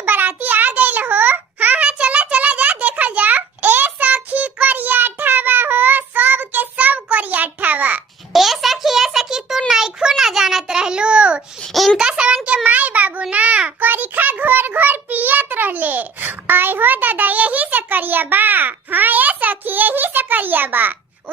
सखी बराती आ गइल हो। हाँ हाँ चला चला जा देखा जा। ए सखी करिया ठावा हो, सब के सब करिया ठावा। ए सखी तू नाइखो ना जानत रहलू। इनका सवन के माई बाबू ना करिखा घोर घोर पियत रहले। आय हो दादा यही से करिया बा। हाँ ए सखी यही से करिया बा।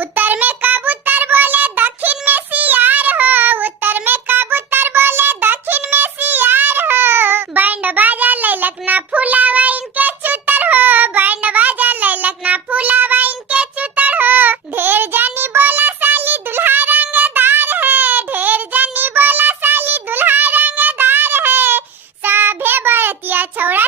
उत्तर में कबूतर बोले दक्षिण में सियार हो, उत्तर में कबूतर बोले दक्षिण में सियार हो। बैंड बाजा लैलक ना फुलावा इनके चुतर हो, बैंड बाजा लैलक ना फुलावा इनके चुतर हो। ढेर जानी बोला साली दुल्हा रंगदार है, ढेर जानी बोला साली दुल्हा रंगदार है। साभे बरतिया छौड़ा